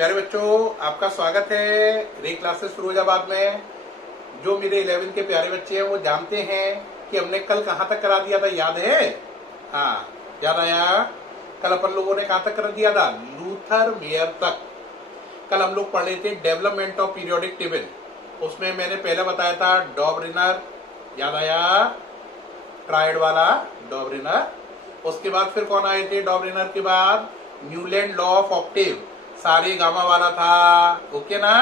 प्यारे बच्चों, आपका स्वागत है रे क्लासेस फिरोजाबाद में। जो मेरे 11 के प्यारे बच्चे हैं वो जानते हैं कि हमने कल कहाँ तक करा दिया था, याद है? हाँ, याद आया? कल अपन लोगों ने कहाँ तक कर दिया था? लूथर मेयर तक। कल हम लोग पढ़ रहे थे डेवलपमेंट ऑफ पीरियोडिक टेबल। उसमें मैंने पहले बताया था डॉबरिनर, याद आया? ट्रायड वाला डॉबरिनर। उसके बाद फिर कौन आए थे डॉबरिनर के बाद? न्यूलैंड लॉ ऑफ ऑक्टेव, सारे गामा वाला था, ओके ना?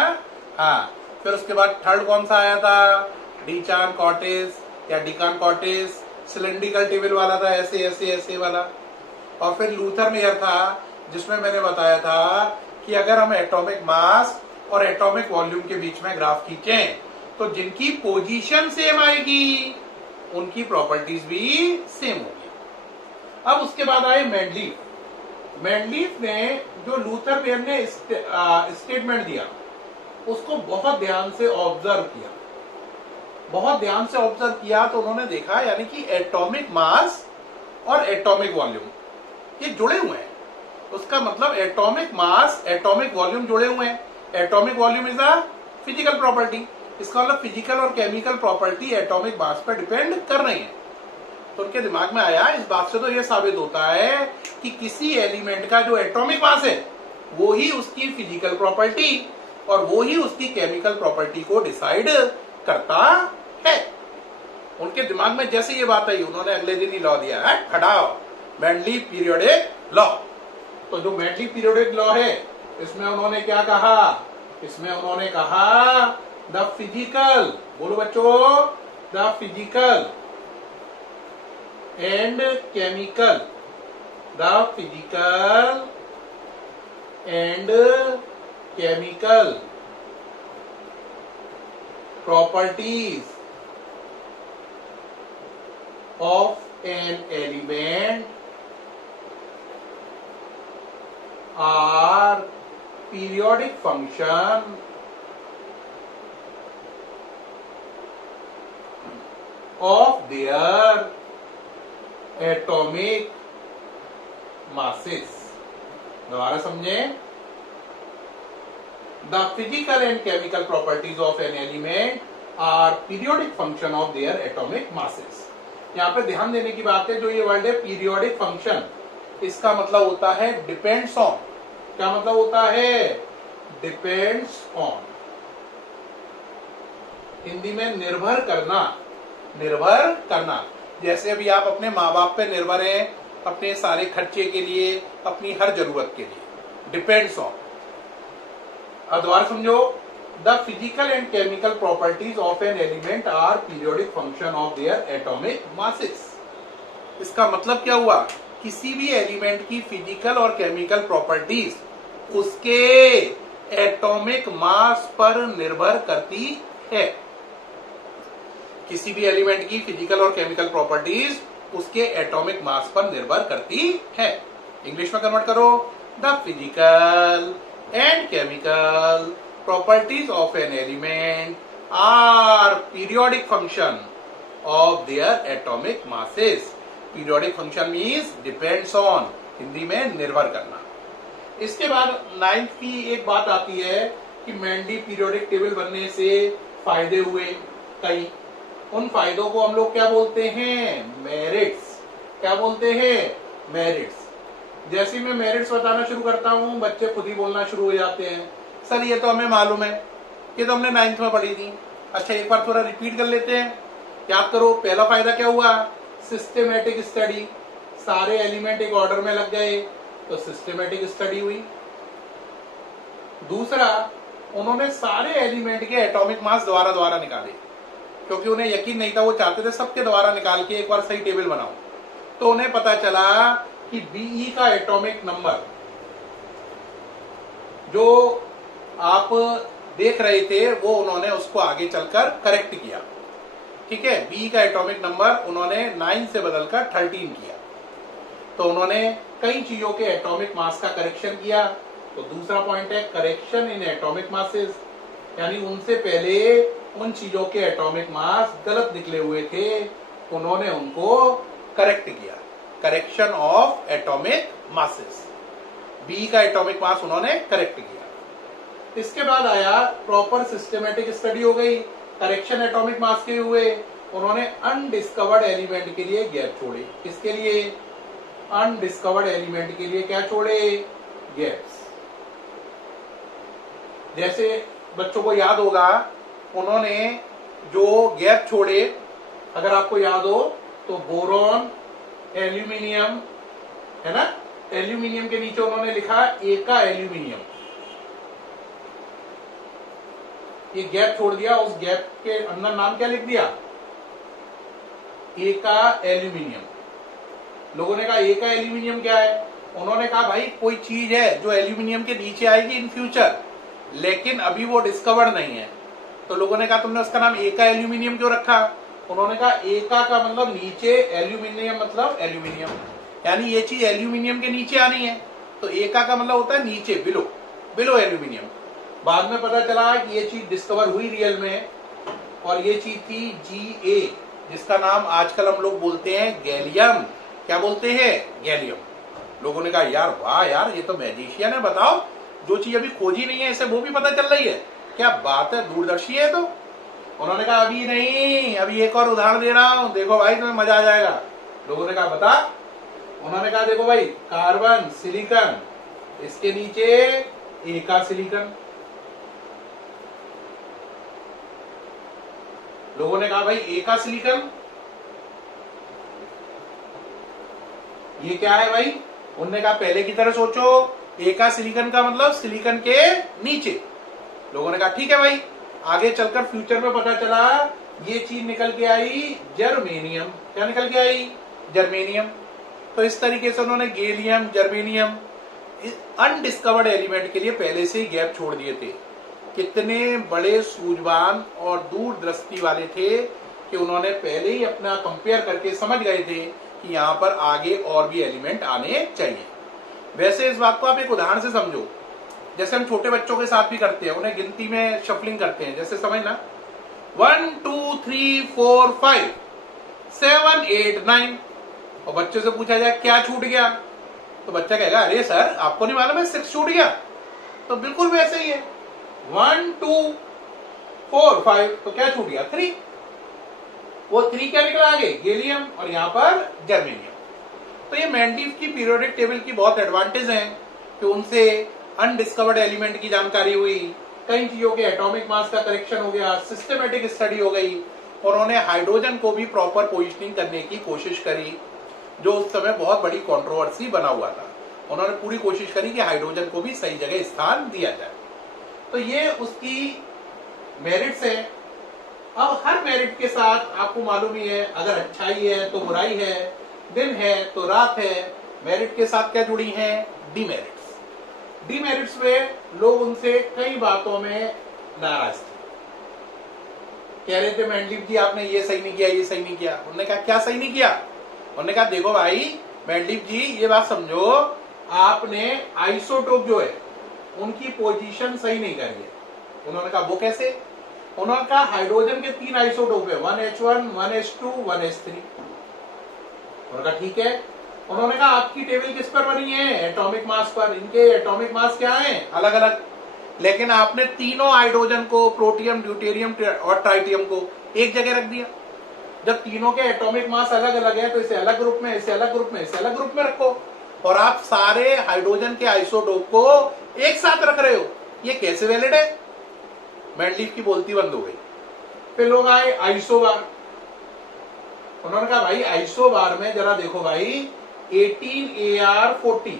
हाँ, फिर उसके बाद थर्ड कौन सा आया था? डीचान कॉर्टिस या डिकान कॉर्टिस, सिलेंड्रिकल टेबल वाला था, ऐसे ऐसे ऐसे वाला। और फिर लूथर मेयर था, जिसमें मैंने बताया था कि अगर हम एटॉमिक मास और एटॉमिक वॉल्यूम के बीच में ग्राफ खींचें तो जिनकी पोजीशन सेम आएगी उनकी प्रॉपर्टीज भी सेम होगी। अब उसके बाद आए मेंडलीफ। मेंडलीफ ने जो लूथर मेयर ने स्टेटमेंट दिया उसको बहुत ध्यान से ऑब्जर्व किया। बहुत ध्यान से ऑब्जर्व किया तो उन्होंने देखा यानी कि एटॉमिक मास और एटॉमिक वॉल्यूम ये जुड़े हुए हैं। उसका मतलब एटॉमिक मास एटॉमिक वॉल्यूम जुड़े हुए हैं। Atomic volume is a physical property. इसका मतलब फिजिकल और केमिकल प्रॉपर्टी एटॉमिक मास पर डिपेंड कर रही है। तो उनके दिमाग में आया, इस बात से तो यह साबित होता है कि किसी एलिमेंट का जो एटॉमिक मास है वो ही उसकी फिजिकल प्रॉपर्टी और वो ही उसकी केमिकल प्रॉपर्टी को डिसाइड करता है। उनके दिमाग में जैसे ये बात आई, उन्होंने अगले दिन ही लॉ दिया है, खड़ाओ, मेंडलीफ पीरियोडिक लॉ। तो जो मेंडलीफ पीरियोडिक लॉ है इसमें उन्होंने क्या कहा? इसमें उन्होंने कहा द फिजिकल, बोलो बच्चों, the physical and chemical, the physical and chemical properties of an element are periodic function of their atomic masses. दोबारा समझे, the physical and chemical properties of an element are periodic function of their atomic masses. यहां पे ध्यान देने की बात है, जो ये वर्ड है पीरियोडिक फंक्शन, इसका मतलब होता है डिपेंड्स ऑन। क्या मतलब होता है? Depends on. हिंदी में निर्भर करना, निर्भर करना। जैसे अभी आप अपने माँ बाप पे निर्भर हैं अपने सारे खर्चे के लिए, अपनी हर जरूरत के लिए। Depends on. अब दोबारा समझो, the physical and chemical properties of an element are periodic function of their atomic masses. इसका मतलब क्या हुआ? किसी भी एलिमेंट की फिजिकल और केमिकल प्रॉपर्टीज उसके एटॉमिक मास पर निर्भर करती है। किसी भी एलिमेंट की फिजिकल और केमिकल प्रॉपर्टीज उसके एटॉमिक मास पर निर्भर करती है। इंग्लिश में कन्वर्ट करो, the physical and chemical properties of an element are periodic function of their atomic masses. Periodic function means depends on, Hindi में निर्भर करना। इसके बाद 9th की एक बात आती है कि मेंडलीफ पीरियोडिक टेबल बनने से फायदे हुए कई। उन फायदों को हम लोग क्या बोलते हैं? मेरिट्स। क्या बोलते हैं? मेरिट्स। जैसे मैं मेरिट्स बताना शुरू करता हूं, बच्चे खुद ही बोलना शुरू हो जाते हैं, सर ये तो हमें मालूम है, ये तो हमने 9th में पढ़ी थी। अच्छा, एक बार थोड़ा रिपीट कर लेते हैं, याद करो। पहला फायदा क्या हुआ? Systematic study. सारे एलिमेंट एक ऑर्डर में लग गए तो सिस्टेमेटिक स्टडी हुई। दूसरा, उन्होंने सारे एलिमेंट के एटॉमिक मास द्वारा निकाले, क्योंकि उन्हें यकीन नहीं था, वो चाहते थे सबके द्वारा निकाल के एक बार सही टेबल बनाओ। तो उन्हें पता चला कि बीई का एटॉमिक नंबर जो आप देख रहे थे वो उन्होंने उसको आगे चलकर करेक्ट किया। ठीक है, बी का एटॉमिक नंबर उन्होंने 9 से बदलकर 13 किया। तो उन्होंने कई चीजों के एटॉमिक मास का करेक्शन किया। तो दूसरा पॉइंट है करेक्शन इन एटॉमिक मासेस, यानी उनसे पहले उन चीजों के एटॉमिक मास गलत निकले हुए थे, उन्होंने उनको करेक्ट किया। Correction of atomic masses, B का एटॉमिक मास उन्होंने करेक्ट किया। इसके बाद आया प्रॉपर सिस्टमेटिक स्टडी हो गई, करेक्शन एटॉमिक मास के हुए, उन्होंने अनडिस्कवर्ड एलिमेंट के लिए गैप छोड़े। किसके लिए? अनडिस्कवर्ड एलिमेंट के लिए क्या छोड़े? गैप्स। जैसे बच्चों को याद होगा, उन्होंने जो गैप छोड़े, अगर आपको याद हो तो बोरॉन, एल्यूमिनियम, है ना, एल्यूमिनियम के नीचे उन्होंने लिखा एका एल्यूमिनियम, ये गैप छोड़ दिया, उस गैप के अंदर नाम क्या लिख दिया? एका एल्यूमिनियम। लोगों ने कहा एका एल्यूमिनियम क्या है? उन्होंने कहा भाई कोई चीज है जो एल्यूमिनियम के नीचे आएगी इन फ्यूचर, लेकिन अभी वो डिस्कवर्ड नहीं है। तो लोगों ने कहा तुमने उसका नाम एका एल्यूमिनियम क्यों रखा? उन्होंने कहा एका का मतलब नीचे, एल्यूमिनियम मतलब एल्यूमिनियम, यानी ये चीज एल्यूमिनियम के नीचे आनी है, तो एका का मतलब होता है नीचे, बिलो, बिलो एल्यूमिनियम। बाद में पता चला कि ये चीज डिस्कवर हुई रियल में, और ये चीज थी Ga, जिसका नाम आजकल हम लोग बोलते हैं गैलियम। क्या बोलते हैं? गैलियम। लोगों ने कहा यार वाह यार, ये तो मैजिशियन है, बताओ जो चीज अभी खोजी नहीं है इसे वो भी पता चल रही है, क्या बात है, दूरदर्शी है। तो उन्होंने कहा अभी नहीं, अभी एक और उदाहरण दे रहा हूं, देखो भाई तुम्हें मजा आ जाएगा। लोगों ने कहा बता। उन्होंने कहा देखो भाई, कार्बन, सिलिकॉन, इसके नीचे एका सिलिकॉन। लोगों ने कहा भाई एका सिलिकॉन ये क्या है भाई? उन्होंने कहा पहले की तरह सोचो, एका सिलिकॉन का मतलब सिलिकॉन के नीचे। लोगों ने कहा ठीक है भाई। आगे चलकर फ्यूचर में पता चला ये चीज निकल के आई जर्मेनियम। क्या निकल के आई? जर्मेनियम। तो इस तरीके से उन्होंने गैलियम, जर्मेनियम, अनडिस्कवर्ड एलिमेंट के लिए पहले से ही गैप छोड़ दिए थे। कितने बड़े सूझवान और दूरदृष्टि वाले थे कि उन्होंने पहले ही अपना कंपेयर करके समझ गए थे कि यहाँ पर आगे और भी एलिमेंट आने चाहिए। वैसे इस बात को आप एक उदाहरण से समझो, जैसे हम छोटे बच्चों के साथ भी करते हैं, उन्हें गिनती में शफलिंग करते हैं। जैसे समझना 1 2 3 4 5 7 8 9, और बच्चे से पूछा जाए क्या छूट गया, तो बच्चा कहेगा अरे सर आपको नहीं मालूम है 6 छूट गया। तो बिल्कुल वैसे ही है, 1 2 4 5, तो क्या छूट गया? 3। वो 3 क्या निकला आगे? गैलियम, और यहां पर जर्मेनियम। तो ये मेंडलीव की पीरियोडिक टेबल की बहुत एडवांटेज है कि उनसे अनडिस्कवर्ड एलिमेंट की जानकारी हुई, कई चीजों के एटॉमिक मास का करेक्शन हो गया, सिस्टमेटिक स्टडी हो गई, और उन्होंने हाइड्रोजन को भी प्रॉपर पोजिशनिंग करने की कोशिश करी, जो उस समय बहुत बड़ी कंट्रोवर्सी बना हुआ था। उन्होंने पूरी कोशिश करी कि हाइड्रोजन को भी सही जगह स्थान दिया जाए। तो ये उसकी मेरिट्स है। अब हर मेरिट के साथ आपको मालूम ही है, अगर अच्छाई है तो बुराई है, दिन है तो रात है। मेरिट के साथ क्या जुड़ी है? डीमेरिट्स। डीमेरिट्स में लोग उनसे कई बातों में नाराज थे, कह रहे थे मेंडलीव जी आपने ये सही नहीं किया, ये सही नहीं किया। उन्होंने कहा क्या सही नहीं किया? उन्होंने कहा देखो भाई मेंडलीव जी ये बात समझो, आपने आइसोटोप जो है उनकी पोजीशन सही नहीं करी है। उन्होंने कहा वो कैसे? उन्होंने कहा हाइड्रोजन के 3 आइसोटोप है, 1H1, 1H2, 1H3। उन्होंने कहा ठीक है। उन्होंने कहा आपकी टेबल किस पर बनी है? एटॉमिक मास पर। इनके एटॉमिक मास क्या है? अलग अलग। लेकिन आपने तीनों हाइड्रोजन को, प्रोटियम, ड्यूटेरियम और ट्राइटियम को एक जगह रख दिया। जब तीनों के एटॉमिक मास अलग अलग है तो इसे अलग ग्रुप में, इसे अलग ग्रुप में, इसे अलग ग्रुप में रखो, और आप सारे हाइड्रोजन के आइसोटोप को एक साथ रख रहे हो, ये कैसे वैलिड है? मेंडलीव की बोलती बंद हो गई। फिर लोग आए आइसोबार। उन्होंने कहा भाई आइसोबार में जरा देखो भाई, 18Ar40,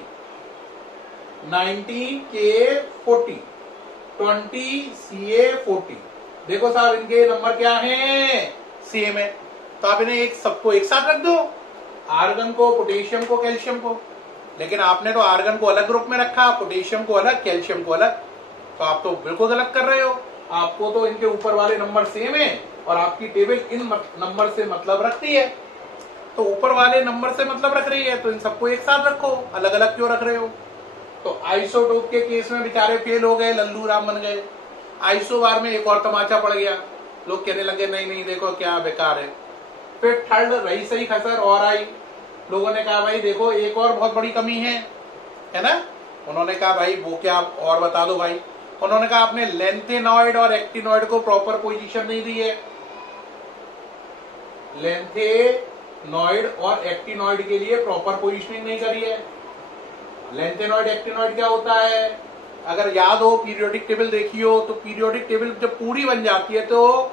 19K40, 20Ca40। देखो साहब इनके नंबर क्या हैं? सेम है। तो आप इन्हें सबको एक साथ रख दो, आर्गन को, पोटेशियम को, कैल्शियम को। लेकिन आपने तो आर्गन को अलग ग्रुप में रखा, पोटेशियम को अलग, कैल्शियम को अलग। तो आप तो बिल्कुल गलत कर रहे हो। आपको तो इनके ऊपर वाले नंबर सेम है और आपकी टेबल इन नंबर से मतलब रखती है। तो ऊपर वाले नंबर से मतलब रख रही है तो इन सबको एक साथ रखो, अलग अलग क्यों रख रहे हो? तो आइसोटोप के केस में बेचारे फेल हो गए, लल्लू राम बन गए। आइसोबार में एक और तमाचा पड़ गया, लोग कहने लगे नहीं नहीं देखो क्या बेकार है। फिर थर्ड रही सही खसर और आई। लोगों ने कहा भाई देखो एक और बहुत बड़ी कमी है ना। उन्होंने कहा भाई वो क्या, और बता दो भाई। उन्होंने कहा आपने लेंथेनॉइड और एक्टिनॉइड को प्रॉपर पोजीशन नहीं दी है। लेंथेनॉइड और एक्टिनॉइड के लिए प्रॉपर पोजीशनिंग नहीं करी है। लेंथेनॉइड एक्टिनॉइड क्या होता है, अगर याद हो पीरियोडिक टेबल देखी हो तो पीरियोडिक टेबल जब पूरी बन जाती है तो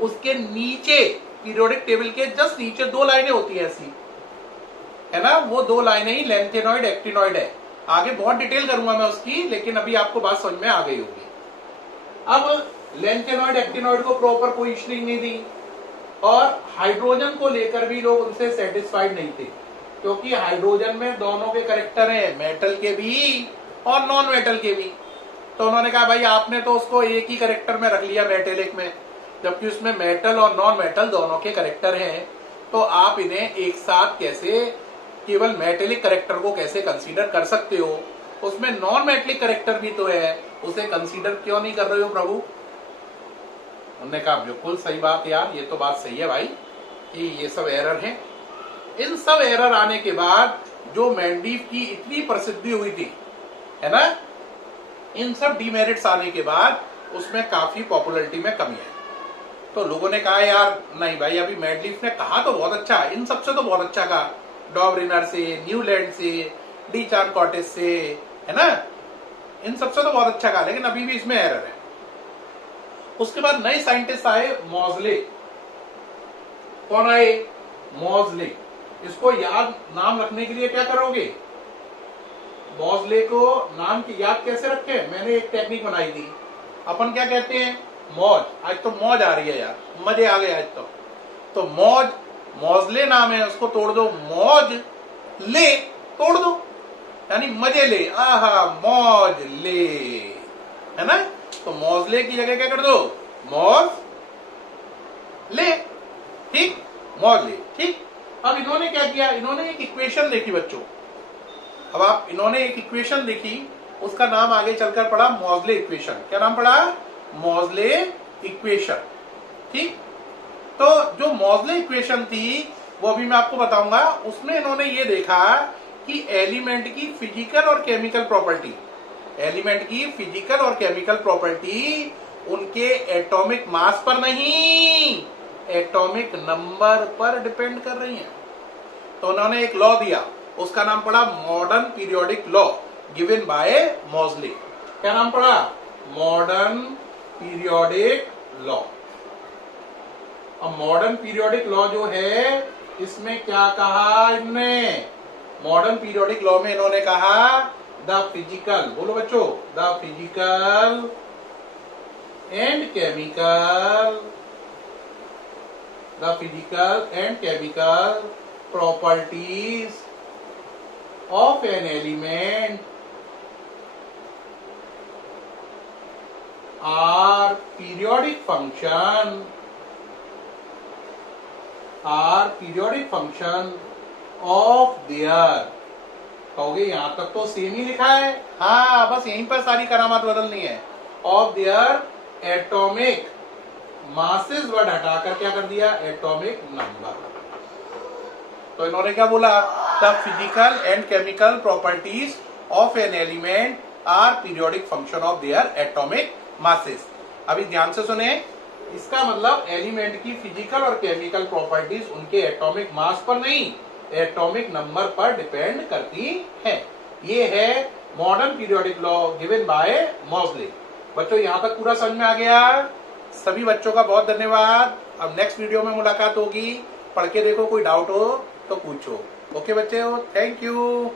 उसके नीचे, पीरियोडिक टेबल के जस्ट नीचे 2 लाइनें होती है ऐसी, है ना, वो 2 लाइनें ही लेंथेनॉइड एक्टिनॉइड है। आगे बहुत डिटेल करूंगा मैं उसकी, लेकिन अभी आपको बात समझ में आ गई होगी। अब लेंथेनॉइड एक्टिनॉइड को प्रॉपर पोजीशनिंग नहीं दी और हाइड्रोजन को लेकर भी लोग उनसे सेटिस्फाइड नहीं थे, क्योंकि हाइड्रोजन में दोनों के कैरेक्टर हैं, मेटल के भी और नॉन मेटल के भी। तो उन्होंने कहा भाई आपने तो उसको एक ही कैरेक्टर में रख लिया मेटेलिक में, जबकि उसमें मेटल और नॉन मेटल दोनों के कैरेक्टर हैं, तो आप इन्हें एक साथ कैसे केवल मेटेलिक कैरेक्टर को कैसे कंसीडर कर सकते हो, उसमें नॉन मेटेलिक कैरेक्टर भी तो है, उसे कंसीडर क्यों नहीं कर रहे हो प्रभु। उन्होंने कहा बिल्कुल सही बात यार, ये तो बात सही है भाई कि ये सब एरर है। इन सब एरर आने के बाद जो मेंडलीव की इतनी प्रसिद्धि हुई थी, है ना, इन सब डीमेरिट्स आने के बाद उसमें काफी पॉपुलैरिटी में कमी है। तो लोगों ने कहा यार नहीं भाई, अभी मेंडलीव ने कहा तो बहुत अच्छा, इन सबसे तो बहुत अच्छा कहा, डॉबरिनर से, न्यूलैंड से, डी चार्कोटिस से, है ना, इन सबसे तो बहुत अच्छा कहा, लेकिन अभी भी इसमें एरर है। उसके बाद नए साइंटिस्ट आए, मॉजले। कौन आए? मॉजले। इसको याद, नाम रखने के लिए क्या करोगे, मॉजले को नाम की याद कैसे रखे, मैंने एक टेक्निक बनाई थी। अपन क्या कहते हैं, मौज। आज तो मौज आ रही है यार, मजे आ गए आज तो मौज, मौजले नाम है, उसको तोड़ दो, मौज ले तोड़ दो, यानी मजे ले, आहा मौज ले, है ना। तो मौजले की जगह क्या कर दो, मौज ले, ठीक, मौज ले, ठीक। अब इन्होंने क्या किया, इन्होंने एक इक्वेशन देखी बच्चों। अब आप, इन्होंने एक इक्वेशन देखी, उसका नाम आगे चलकर पड़ा मॉजले इक्वेशन। क्या नाम पड़ा, मॉजले इक्वेशन, ठीक। तो जो मॉजले इक्वेशन थी वो अभी मैं आपको बताऊंगा। उसमें इन्होंने ये देखा कि एलिमेंट की फिजिकल और केमिकल प्रॉपर्टी, एलिमेंट की फिजिकल और केमिकल प्रॉपर्टी उनके एटॉमिक मास पर नहीं, एटॉमिक नंबर पर डिपेंड कर रही है। तो उन्होंने एक लॉ दिया, उसका नाम पड़ा modern periodic law, given by Moseley. क्या नाम पड़ा, मॉडर्न पीरियोडिक लॉ। अब मॉडर्न पीरियोडिक लॉ जो है, इसमें क्या कहा इन्होंने, मॉडर्न पीरियोडिक लॉ में इन्होंने कहा द फिजिकल, बोलो बच्चों, the physical and chemical, the physical and chemical properties of an element are periodic function of their, कहोगे यहां तक तो सेम ही लिखा है, हाँ बस यहीं पर सारी करामात बदलनी है, of their atomic masses word हटाकर क्या कर दिया, एटॉमिक नंबर। तो इन्होंने क्या बोला, the physical and chemical properties of an element are periodic function of their atomic masses. अभी ध्यान से सुने, इसका मतलब एलिमेंट की फिजिकल और केमिकल प्रॉपर्टीज उनके एटॉमिक मास पर नहीं, एटॉमिक नंबर पर डिपेंड करती है। ये है modern periodic law given by Moseley. बच्चों यहां तक पूरा समझ में आ गया? सभी बच्चों का बहुत धन्यवाद। अब नेक्स्ट वीडियो में मुलाकात होगी, पढ़ के देखो, कोई डाउट हो तो पूछो। ओके बच्चे, थैंक यू।